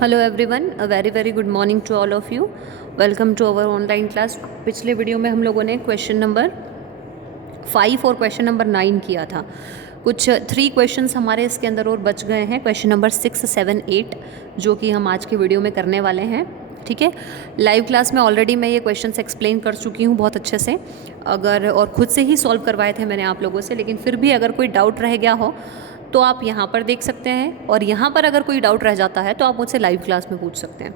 Hello everyone, a very good morning to all of you. Welcome to our online class. पिछले video में हम लोगों ने question number 5 और क्वेश्चन नंबर 9 किया था। कुछ 3 क्वेश्चंस हमारे इसके अंदर और बच गए हैं, क्वेश्चन नंबर 6, 7, 8, जो कि हम आज के वीडियो में करने वाले हैं। ठीक है, लाइव क्लास में ऑलरेडी मैं ये क्वेश्चंस एक्सप्लेन कर चुकी हूँ बहुत अच्छे से, अगर और ख़ुद से ही सॉल्व करवाए थे मैंने आप लोगों से, लेकिन फिर भी अगर कोई डाउट रह गया हो तो आप यहाँ पर देख सकते हैं, और यहाँ पर अगर कोई डाउट रह जाता है तो आप मुझसे लाइव क्लास में पूछ सकते हैं।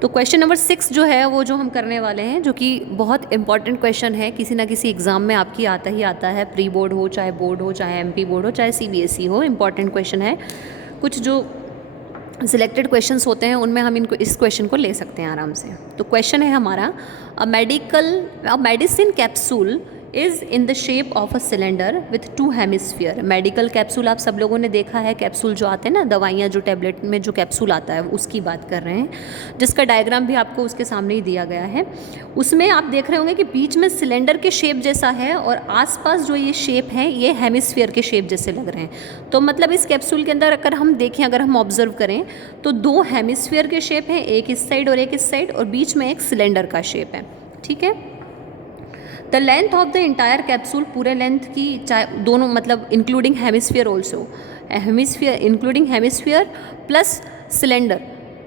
तो क्वेश्चन नंबर 6 जो है वो जो हम करने वाले हैं, जो कि बहुत इंपॉर्टेंट क्वेश्चन है, किसी ना किसी एग्ज़ाम में आपकी आता ही आता है, प्री बोर्ड हो, चाहे बोर्ड हो, चाहे एमपी बोर्ड हो, चाहे सीबीएसई हो, इंपॉर्टेंट क्वेश्चन है। कुछ जो सिलेक्टेड क्वेश्चंस होते हैं उनमें हम इनको इस क्वेश्चन को ले सकते हैं आराम से। तो क्वेश्चन है हमारा, a medicine capsule is in the shape of a cylinder with 2 hemisphere. Medical capsule आप सब लोगों ने देखा है, कैप्सूल जो आते हैं ना, दवाइयाँ जो टैबलेट में जो कैप्सूल आता है उसकी बात कर रहे हैं, जिसका डायग्राम भी आपको उसके सामने ही दिया गया है। उसमें आप देख रहे होंगे कि बीच में सिलेंडर के शेप जैसा है और आसपास जो ये शेप है ये हेमिस्फीयर के शेप जैसे लग रहे हैं। तो मतलब इस कैप्सूल के अंदर अगर हम देखें, अगर हम ऑब्जर्व करें तो 2 हेमिस्फीयर के शेप हैं, एक इस साइड और एक इस साइड, और बीच में एक सिलेंडर का शेप है। ठीक है, the length of the entire capsule, पूरे लेंथ की, चाहे दोनों मतलब including hemisphere also, hemisphere including hemisphere plus cylinder,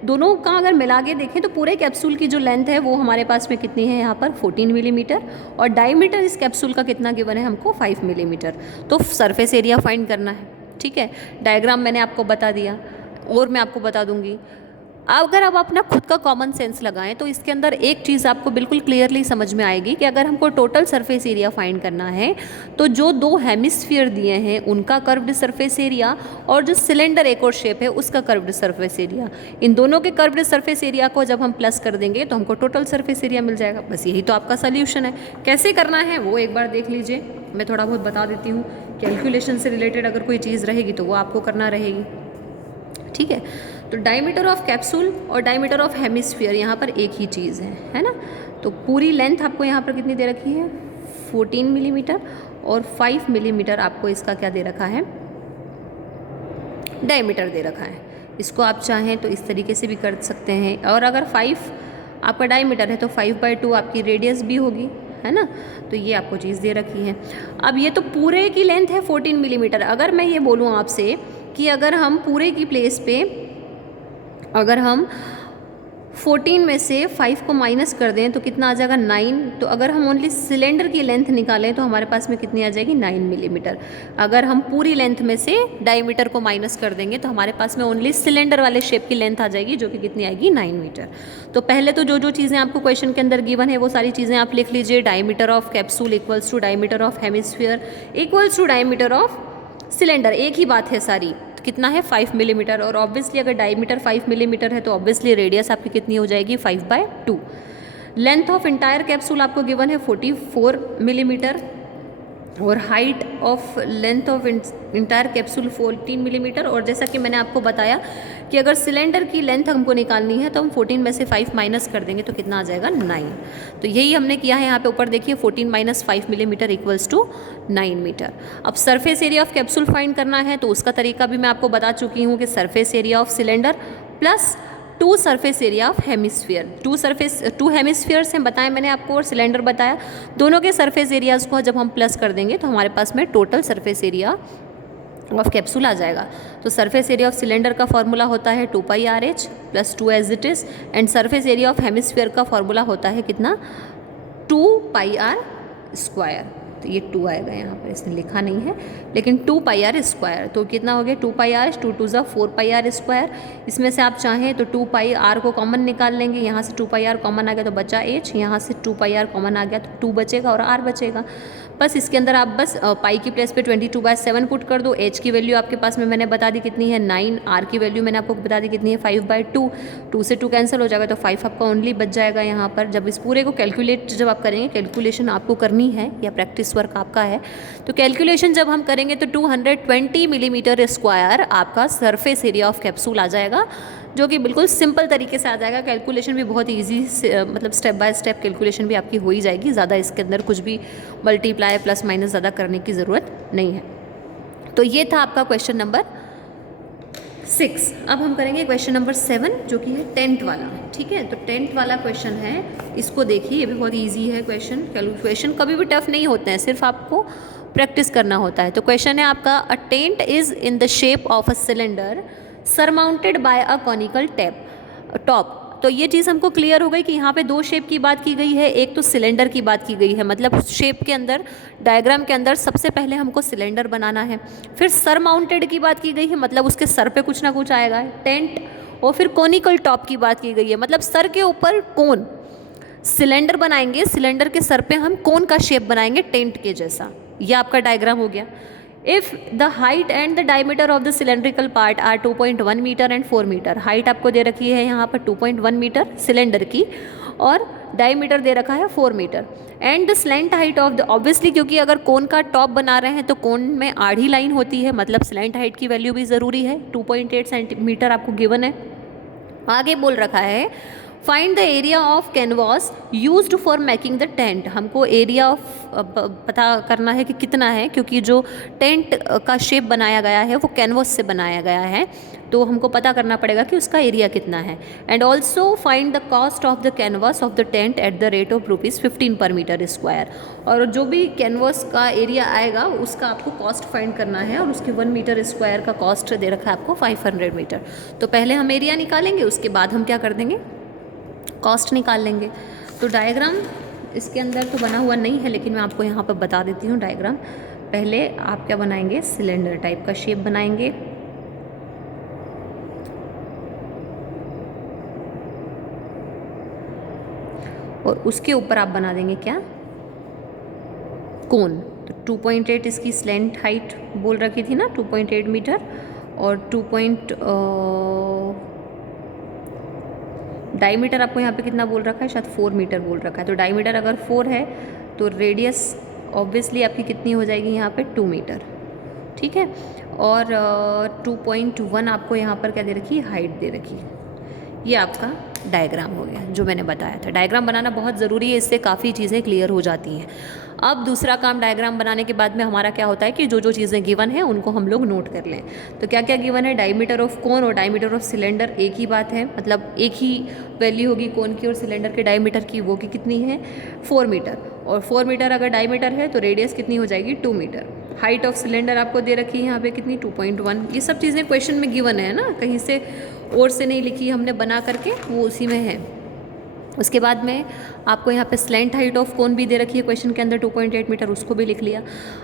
दोनों का अगर मिला के देखें तो पूरे कैप्सूल की जो लेंथ है वो हमारे पास में कितनी है, यहाँ पर 14 मिलीमीटर, और डायमीटर इस कैप्सूल का कितना गिवन है हमको, 5 मिलीमीटर। तो सरफेस एरिया फाइंड करना है। ठीक है, डायग्राम मैंने आपको बता दिया और मैं आपको बता दूंगी। अगर आप अपना खुद का कॉमन सेंस लगाएं तो इसके अंदर एक चीज़ आपको बिल्कुल क्लियरली समझ में आएगी कि अगर हमको टोटल सरफेस एरिया फाइंड करना है तो जो 2 हेमिस्फीयर दिए हैं उनका कर्व्ड सरफेस एरिया, और जो सिलेंडर एक और शेप है उसका कर्व्ड सरफेस एरिया, इन दोनों के कर्व्ड सरफेस एरिया को जब हम प्लस कर देंगे तो हमको टोटल सरफेस एरिया मिल जाएगा। बस यही तो आपका सोल्यूशन है। कैसे करना है वो एक बार देख लीजिए, मैं थोड़ा बहुत बता देती हूँ। कैलकुलेशन से रिलेटेड अगर कोई चीज़ रहेगी तो वो आपको करना रहेगी। ठीक है, तो डायमीटर ऑफ कैप्सूल और डायमीटर ऑफ हेमिस्फीयर यहाँ पर एक ही चीज़ है ना। तो पूरी लेंथ आपको यहाँ पर कितनी दे रखी है, 14 मिलीमीटर, और 5 मिलीमीटर आपको इसका क्या दे रखा है, डायमीटर दे रखा है। इसको आप चाहें तो इस तरीके से भी कर सकते हैं, और अगर 5 आपका डायमीटर है तो 5/2 आपकी रेडियस भी होगी, है ना। तो ये आपको चीज़ दे रखी है। अब ये तो पूरे की लेंथ है 14 मिलीमीटर। अगर मैं ये बोलूँ आपसे कि अगर हम पूरे की प्लेस पे, अगर हम 14 में से 5 को माइनस कर दें तो कितना आ जाएगा, 9। तो अगर हम ओनली सिलेंडर की लेंथ निकालें तो हमारे पास में कितनी आ जाएगी, 9 मिलीमीटर। अगर हम पूरी लेंथ में से डायमीटर को माइनस कर देंगे तो हमारे पास में ओनली सिलेंडर वाले शेप की लेंथ आ जाएगी, जो कि कितनी आएगी, 9 मीटर। तो पहले तो जो जो चीज़ें आपको क्वेश्चन के अंदर गिवन है वो सारी चीज़ें आप लिख लीजिए। Diameter of capsule equals to diameter of hemisphere equals to diameter of cylinder, एक ही बात है सारी। तो कितना है, 5 मिलीमीटर, और ऑब्वियसली अगर डायमीटर 5 मिलीमीटर है तो ऑब्वियसली रेडियस आपकी कितनी हो जाएगी, 5/2। लेंथ ऑफ इंटायर कैप्सूल आपको गिवन है 44 मिलीमीटर, और height of length of entire capsule 14 millimetre. और जैसा कि मैंने आपको बताया कि अगर सिलेंडर की लेंथ हमको निकालनी है तो हम 14 में से 5 माइनस कर देंगे तो कितना आ जाएगा, 9। तो यही हमने किया है यहाँ पे ऊपर देखिए, 14 minus 5 millimetre equals to 9 metre. अब surface area of capsule find करना है तो उसका तरीका भी मैं आपको बता चुकी हूँ कि surface area of cylinder plus 2 surface area of hemisphere. 2 hemispheres हैं बताएं मैंने आपको, और सिलेंडर बताया, दोनों के सरफेस एरियाज़ को जब हम प्लस कर देंगे तो हमारे पास में total surface area of capsule आ जाएगा। तो सरफेस एरिया ऑफ सिलेंडर का फॉर्मूला होता है 2πRh plus 2 as it is, and surface area of hemisphere का फॉर्मूला होता है कितना, 2πr²। तो ये 2 आएगा, यहाँ पर इसने लिखा नहीं है, लेकिन 2πr²। तो कितना हो गया, 2πr, 2 2 ज़ा 4πr²। इसमें से आप चाहें तो 2πr को कॉमन निकाल लेंगे, यहाँ से 2πr कॉमन आ गया तो बचा h, यहाँ से 2πr कॉमन आ गया तो 2 बचेगा और r बचेगा। बस इसके अंदर आप बस पाई की प्लेस पे 22/7 पुट कर दो। h की वैल्यू आपके पास में मैंने बता दी कितनी है, 9। r की वैल्यू मैंने आपको बता दी कितनी है, 5/2। 2 से 2 कैंसिल हो जाएगा तो 5 आपका ओनली बच जाएगा यहाँ पर। जब इस पूरे को कैलकुलेट जब आप करेंगे, कैलकुलेशन आपको करनी है या प्रैक्टिस वर्क आपका है, तो कैलकुलेशन जब हम करेंगे तो 220 मिलीमीटर स्क्वायर आपका सरफेस एरिया ऑफ कैप्सूल आ जाएगा, जो कि बिल्कुल सिंपल तरीके से आ जाएगा। कैलकुलेशन भी बहुत ईजी से, मतलब स्टेप बाय स्टेप कैलकुलेशन भी आपकी हो ही जाएगी। ज़्यादा इसके अंदर कुछ भी मल्टीप्लाई प्लस माइनस ज़्यादा करने की ज़रूरत नहीं है। तो ये था आपका क्वेश्चन नंबर 6। अब हम करेंगे क्वेश्चन नंबर 7 जो कि है टेंट वाला। ठीक है, तो टेंट वाला क्वेश्चन है, इसको देखिए, ये भी बहुत इजी है क्वेश्चन। क्वेश्चन कभी भी टफ नहीं होते हैं, सिर्फ आपको प्रैक्टिस करना होता है। तो क्वेश्चन है आपका, a tent is in the shape of a cylinder surmounted by a conical top. तो ये चीज़ हमको क्लियर हो गई कि यहाँ पे दो शेप की बात की गई है, एक तो सिलेंडर की बात की गई है, मतलब शेप के अंदर, डायग्राम के अंदर सबसे पहले हमको सिलेंडर बनाना है। फिर सर माउंटेड की बात की गई है, मतलब उसके सर पे कुछ ना कुछ आएगा टेंट। और फिर कोनिकल टॉप की बात की गई है, मतलब सर के ऊपर कोन, सिलेंडर बनाएंगे, सिलेंडर के सर पे हम कोन का शेप बनाएंगे टेंट के जैसा। ये आपका डायग्राम हो गया। If the height and the diameter of the cylindrical part are 2.1 metre and 4 metre, height आपको दे रखी है यहाँ पर 2.1 मीटर सिलेंडर की, और डायमीटर दे रखा है 4 metre. And the slant height of the, obviously क्योंकि अगर कोन का टॉप बना रहे हैं तो कोन में आधी लाइन होती है, मतलब स्लैंट हाइट की वैल्यू भी ज़रूरी है। 2.8 सेंटीमीटर आपको गिवन है। आगे बोल रखा है find the area of canvas used for making the tent. हमको एरिया ऑफ पता करना है कि कितना है, क्योंकि जो टेंट का शेप बनाया गया है वो कैनवास से बनाया गया है, तो हमको पता करना पड़ेगा कि उसका एरिया कितना है। And also find the cost of the canvas of the tent at the rate of ₹15 पर मीटर स्क्वायर। और जो भी कैनवास का एरिया आएगा उसका आपको कॉस्ट फाइंड करना है, और उसके 1 मीटर स्क्वायर का कॉस्ट दे रखा है आपको 500 मीटर। तो पहले हम एरिया निकालेंगे, उसके बाद हम क्या कर देंगे, कॉस्ट निकाल लेंगे। तो डायग्राम इसके अंदर तो बना हुआ नहीं है, लेकिन मैं आपको यहाँ पर बता देती हूँ डायग्राम। पहले आप क्या बनाएंगे, सिलेंडर टाइप का शेप बनाएंगे, और उसके ऊपर आप बना देंगे क्या, कोन। तो 2.8 इसकी स्लैंट हाइट बोल रखी थी ना, 2.8 मीटर, और डायमीटर आपको यहाँ पे कितना बोल रखा है, शायद 4 मीटर बोल रखा है। तो डायमीटर अगर 4 है तो रेडियस ऑब्वियसली आपकी कितनी हो जाएगी यहाँ पे, 2 मीटर। ठीक है, और 2.1 आपको यहाँ पर क्या दे रखी है, हाइट दे रखी है। ये आपका डायग्राम हो गया जो मैंने बताया था। डायग्राम बनाना बहुत ज़रूरी है, इससे काफ़ी चीज़ें क्लियर हो जाती हैं। अब दूसरा काम, डायग्राम बनाने के बाद में हमारा क्या होता है कि जो जो चीज़ें गिवन है उनको हम लोग नोट कर लें। तो क्या क्या गिवन है, डायमीटर ऑफ कोन और डायमीटर ऑफ सिलेंडर एक ही बात है, मतलब एक ही वैल्यू होगी कोन की और सिलेंडर के डायमीटर की, वो की कितनी है, 4 मीटर। और 4 मीटर अगर डायमीटर है तो रेडियस कितनी हो जाएगी, 2 मीटर। हाइट ऑफ सिलेंडर आपको दे रखी है यहाँ पे कितनी, 2.1। ये सब चीज़ें क्वेश्चन में गिवन है ना, कहीं से और से नहीं लिखी हमने बना करके, वो उसी में है। उसके बाद में आपको यहाँ पे स्लैंट हाइट ऑफ कोन भी दे रखी है क्वेश्चन के अंदर, 2.8 मीटर, उसको भी लिख लिया।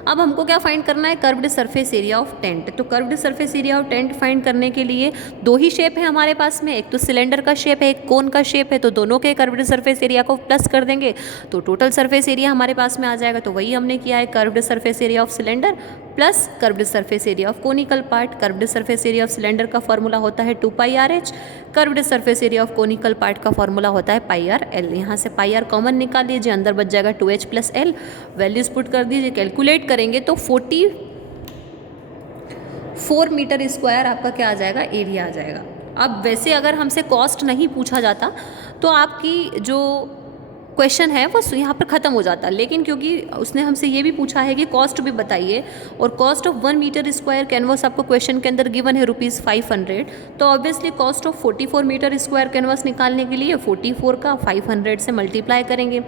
अब हमको क्या फाइंड करना है, curved surface area of tent. तो curved surface area of tent find करने के लिए दो ही शेप है हमारे पास में, एक तो सिलेंडर का शेप है, एक कोन का शेप है। तो दोनों के कर्व्ड सरफेस एरिया को प्लस कर देंगे तो टोटल सरफेस एरिया हमारे पास में आ जाएगा। तो वही हमने किया है, curved surface area of cylinder plus curved surface area of conical part. Curved surface area of cylinder का फॉर्मूला होता है 2πRh, curved surface area of conical part का फॉर्मूला होता है πRL। यहाँ से πR कॉमन निकाल लीजिए, अंदर बच जाएगा 2h + L। वैल्यूज पुट कर दीजिए, कैलकुलेट करेंगे तो 44 मीटर स्क्वायर आपका क्या आ जाएगा, एरिया आ जाएगा। अब वैसे अगर हमसे कॉस्ट नहीं पूछा जाता तो आपकी जो क्वेश्चन है वो यहाँ पर ख़त्म हो जाता, लेकिन क्योंकि उसने हमसे ये भी पूछा है कि कॉस्ट भी बताइए, और cost of 1 metre square canvas आपको क्वेश्चन के अंदर गिवन है ₹500। तो obviously cost of 44 metre square canvas निकालने के लिए 44 का 500 से मल्टीप्लाई करेंगे।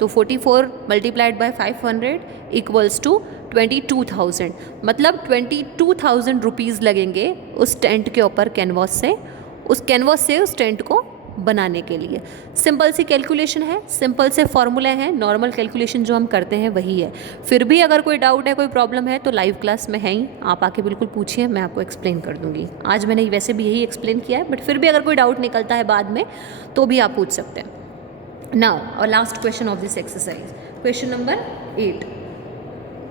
तो 44 × 500 = 22,000, मतलब 22,000 रुपीज़ लगेंगे उस टेंट के ऊपर कैनवास से, उस टेंट को बनाने के लिए। सिंपल सी कैलकुलेशन है, सिंपल से फॉर्मूले हैं, नॉर्मल कैलकुलेशन जो हम करते हैं वही है। फिर भी अगर कोई डाउट है, कोई प्रॉब्लम है तो लाइव क्लास में है ही, आप आके बिल्कुल पूछिए, मैं आपको एक्सप्लेन कर दूंगी। आज मैंने वैसे भी यही एक्सप्लेन किया है, बट फिर भी अगर कोई डाउट निकलता है बाद में तो भी आप पूछ सकते हैं। नाउ और last question of this exercise, question number 8।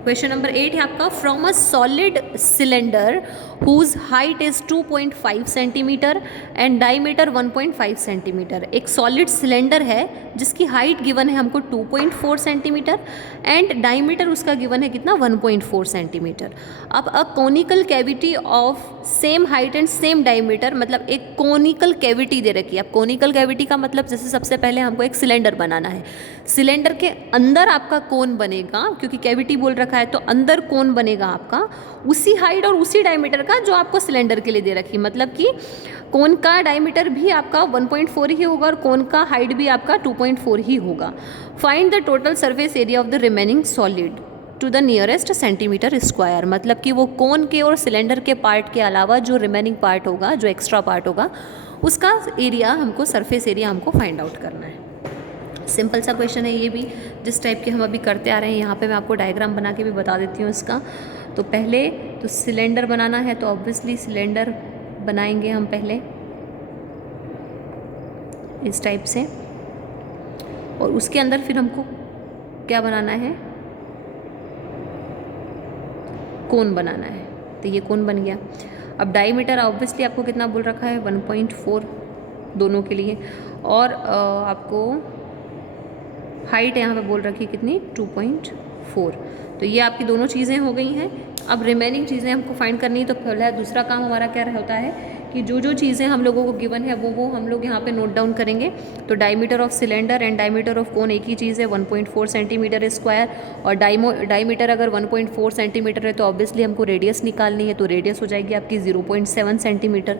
Question number 8 है आपका, from a solid cylinder whose height is 2.5 centimetre and diameter 1.5 centimetre. एक सॉलिड सिलेंडर है जिसकी हाइट गिवन है हमको 2.4 सेंटीमीटर एंड डायमीटर उसका गिवन है कितना, 1.4 सेंटीमीटर। अब a conical cavity of same height and same diameter, मतलब एक कोनिकल कैविटी दे रखी है। अब कोनिकल कैविटी का मतलब जैसे सबसे पहले हमको एक सिलेंडर बनाना है, सिलेंडर के अंदर आपका कोन बनेगा, क्योंकि कैविटी बोल रखा रखा है, तो अंदर कौन बनेगा आपका उसी हाइट और उसी डायमीटर का जो आपको सिलेंडर के लिए दे रखी है। मतलब कि कोन का डायमीटर भी आपका 1.4 ही होगा और कोन का हाइट भी आपका 2.4 ही होगा। Find the total surface area of the remaining solid to the nearest centimetre square. मतलब कि वो कोन के और सिलेंडर के पार्ट के अलावा जो रिमेनिंग पार्ट होगा, जो एक्स्ट्रा पार्ट होगा, उसका एरिया हमको, सरफेस एरिया हमको फाइंड आउट करना है। सिंपल सा क्वेश्चन है ये भी, जिस टाइप के हम अभी करते आ रहे हैं। यहाँ पे मैं आपको डायग्राम बना के भी बता देती हूँ इसका। तो पहले तो सिलेंडर बनाना है, तो ऑब्वियसली सिलेंडर बनाएंगे हम पहले इस टाइप से, और उसके अंदर फिर हमको क्या बनाना है, कोन बनाना है। तो ये कोन बन गया। अब डायमीटर ऑब्वियसली आपको कितना बोल रखा है, 1.4 दोनों के लिए, और आपको हाइट यहाँ पे बोल रखी है कितनी, 2.4। तो ये आपकी दोनों चीज़ें हो गई हैं। अब रिमेनिंग चीज़ें हमको फाइंड करनी है। तो पहला दूसरा काम हमारा क्या होता है कि जो जो चीज़ें हम लोगों को गिवन है वो हम लोग यहाँ पे नोट डाउन करेंगे। तो diameter of cylinder and diameter of cone एक ही चीज़ है, 1.4 सेंटीमीटर स्क्वायर। और डायमीटर अगर 1.4 सेंटीमीटर है तो ऑब्वियसली हमको रेडियस निकालनी है। तो रेडियस हो जाएगी आपकी 0.7 सेंटीमीटर।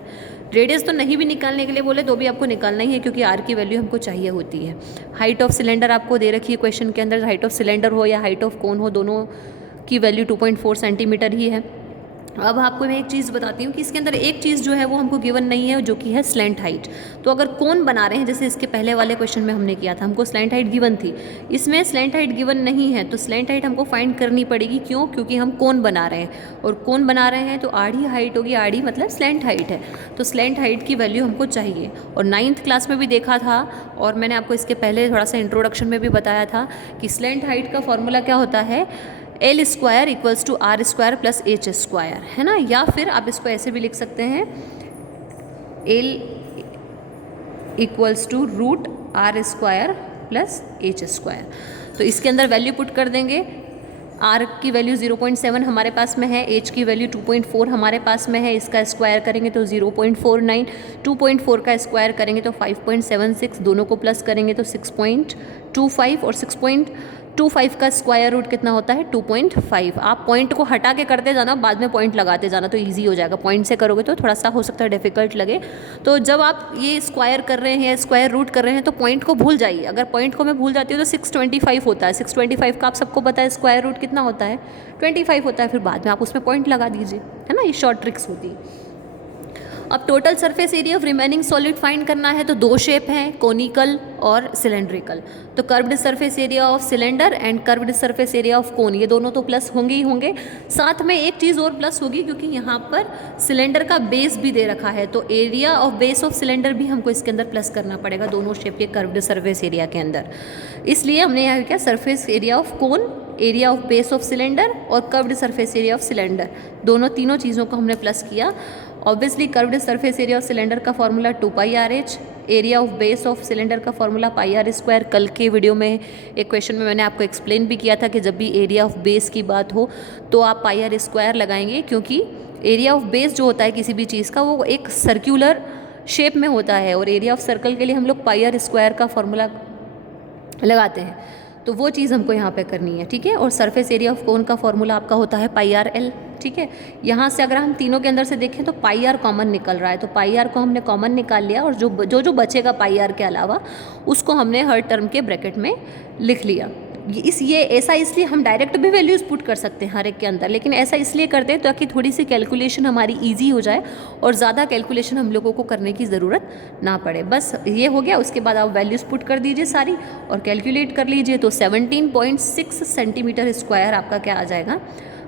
रेडियस तो नहीं भी निकालने के लिए बोले तो भी आपको निकालना ही है, क्योंकि आर की वैल्यू हमको चाहिए होती है। हाइट ऑफ सिलेंडर आपको दे रखी है क्वेश्चन के अंदर। हाइट ऑफ सिलेंडर हो या हाइट ऑफ कोन हो, दोनों की वैल्यू 2.4 सेंटीमीटर ही है। अब आपको मैं एक चीज़ बताती हूँ कि इसके अंदर एक चीज़ जो है वो हमको गिवन नहीं है, जो कि है स्लैंट हाइट। तो अगर कोन बना रहे हैं, जैसे इसके पहले वाले क्वेश्चन में हमने किया था, हमको स्लैंट हाइट गिवन थी, इसमें स्लैंट हाइट गिवन नहीं है। तो स्लैंट हाइट हमको फाइंड करनी पड़ेगी। क्यों? क्योंकि हम कोन बना रहे हैं, और कोन बना रहे हैं तो आड़ी हाइट होगी। आड़ी मतलब स्लैंट हाइट है, तो स्लैंट हाइट की वैल्यू हमको चाहिए। और 9th क्लास में भी देखा था, और मैंने आपको इसके पहले थोड़ा सा इंट्रोडक्शन में भी बताया था कि स्लैंट हाइट का फॉर्मूला क्या होता है, L square equals to R square plus H square, है ना। या फिर आप इसको ऐसे भी लिख सकते हैं, L equals to root R square plus H square. तो इसके अंदर वैल्यू पुट कर देंगे। R की वैल्यू 0.7 हमारे पास में है, H की वैल्यू 2.4 हमारे पास में है। इसका स्क्वायर करेंगे तो 0.49, 2.4 का स्क्वायर करेंगे तो 5.76, दोनों को प्लस करेंगे तो 6.25, और 6.25 का स्क्वायर रूट कितना होता है, 2.5। आप पॉइंट को हटा के करते जाना, बाद में पॉइंट लगाते जाना, तो इजी हो जाएगा। पॉइंट से करोगे तो थोड़ा सा हो सकता है डिफिकल्ट लगे। तो जब आप ये स्क्वायर कर रहे हैं या स्क्वायर रूट कर रहे हैं तो पॉइंट को भूल जाइए। अगर पॉइंट को मैं भूल जाती हूँ तो 625 होता है। 625 का आप सबको पता है स्क्वायर रूट कितना होता है, 25 होता है। फिर बाद में आप उसमें पॉइंट लगा दीजिए, है ना। ये शॉर्ट ट्रिक्स होती है। अब total surface area of remaining solid find करना है। तो दो शेप हैं, कोनिकल और सिलेंड्रिकल। तो curved surface area of cylinder and curved surface area of कोन, ये दोनों तो प्लस होंगे ही होंगे। साथ में एक चीज़ और प्लस होगी, क्योंकि यहाँ पर सिलेंडर का बेस भी दे रखा है, तो area of base of cylinder भी हमको इसके अंदर प्लस करना पड़ेगा, दोनों शेप के कर्व्ड सरफेस एरिया के अंदर। इसलिए हमने यहाँ क्या, surface area of cone, area of base of cylinder और curved surface area of cylinder, तीनों चीज़ों को हमने प्लस किया। Obviously curved surface area of cylinder का formula 2πRh, area of base of cylinder का फॉर्मूला πr स्क्वायर। कल के वीडियो में एक क्वेश्चन में मैंने आपको एक्सप्लेन भी किया था कि जब भी एरिया ऑफ बेस की बात हो तो आप πr स्क्वायर लगाएंगे, क्योंकि एरिया ऑफ बेस जो होता है किसी भी चीज़ का वो एक सर्क्यूलर शेप में होता है, और एरिया ऑफ सर्कल के लिए हम लोग πr स्क्वायर का फॉर्मूला लगाते हैं। तो वो चीज़ हमको यहाँ पे करनी है, ठीक है। और सरफेस एरिया ऑफ कोन का फॉर्मूला आपका होता है πrl, ठीक है। यहाँ से अगर हम तीनों के अंदर से देखें तो πr कॉमन निकल रहा है, तो πr को हमने कॉमन निकाल लिया, और जो बचेगा πr के अलावा उसको हमने हर टर्म के ब्रैकेट में लिख लिया। ये ऐसा इसलिए हम डायरेक्ट भी वैल्यूज़ पुट कर सकते हैं हर एक के अंदर, लेकिन ऐसा इसलिए करते हैं ताकि थोड़ी सी कैलकुलेशन हमारी इजी हो जाए और ज़्यादा कैलकुलेशन हम लोगों को करने की ज़रूरत ना पड़े। बस ये हो गया। उसके बाद आप वैल्यूज़ पुट कर दीजिए सारी और कैलकुलेट कर लीजिए। तो 17.6 सेंटीमीटर स्क्वायर आपका क्या आ जाएगा,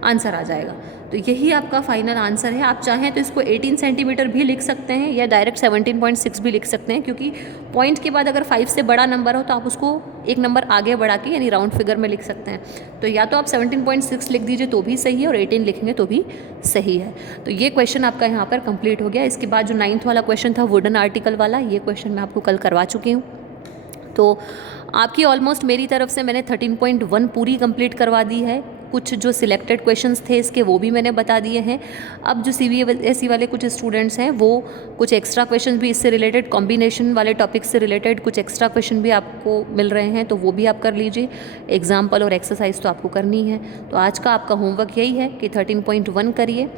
आंसर आ जाएगा। तो यही आपका फाइनल आंसर है। आप चाहें तो इसको 18 सेंटीमीटर भी लिख सकते हैं या डायरेक्ट 17.6 भी लिख सकते हैं, क्योंकि पॉइंट के बाद अगर 5 से बड़ा नंबर हो तो आप उसको एक नंबर आगे बढ़ा के यानी राउंड फिगर में लिख सकते हैं। तो या तो आप 17.6 लिख दीजिए तो भी सही है, और 18 लिखेंगे तो भी सही है। तो ये क्वेश्चन आपका यहाँ पर कंप्लीट हो गया। इसके बाद जो 9th वाला क्वेश्चन था वुडन आर्टिकल वाला, ये क्वेश्चन मैं आपको कल करवा चुकी हूँ। तो आपकी ऑलमोस्ट मेरी तरफ से मैंने 13.1 पूरी कंप्लीट करवा दी है। कुछ जो सिलेक्टेड क्वेश्चंस थे इसके वो भी मैंने बता दिए हैं। अब जो CBSE वाले कुछ स्टूडेंट्स हैं वो कुछ एक्स्ट्रा क्वेश्चन भी इससे रिलेटेड, कॉम्बिनेशन वाले टॉपिक से रिलेटेड कुछ एक्स्ट्रा क्वेश्चन भी आपको मिल रहे हैं, तो वो भी आप कर लीजिए। एग्जाम्पल और एक्सरसाइज तो आपको करनी है। तो आज का आपका होमवर्क यही है कि 13.1 करिए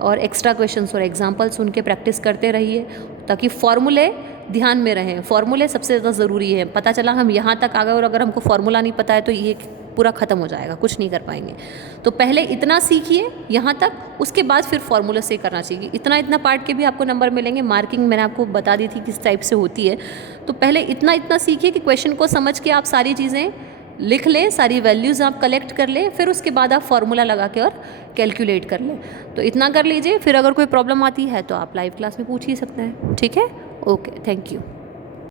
और एक्स्ट्रा क्वेश्चंस और एग्जाम्पल सुन के प्रैक्टिस करते रहिए, ताकि फॉर्मूले ध्यान में रहें। फॉर्मूले सबसे ज़्यादा ज़रूरी है। पता चला हम यहाँ तक आ गए और अगर हमको फॉर्मूला नहीं पता है तो ये पूरा ख़त्म हो जाएगा, कुछ नहीं कर पाएंगे। तो पहले इतना सीखिए यहाँ तक, उसके बाद फिर फॉर्मूला से करना चाहिए। इतना पार्ट के भी आपको नंबर मिलेंगे। मार्किंग मैंने आपको बता दी थी किस टाइप से होती है। तो पहले इतना सीखिए कि क्वेश्चन को समझ के आप सारी चीज़ें लिख लें, सारी वैल्यूज़ आप कलेक्ट कर लें, फिर उसके बाद आप फार्मूला लगा के और कैलकुलेट कर लें। तो इतना कर लीजिए, फिर अगर कोई प्रॉब्लम आती है तो आप लाइव क्लास में पूछ ही सकते हैं। ठीक है, ओके, थैंक यू।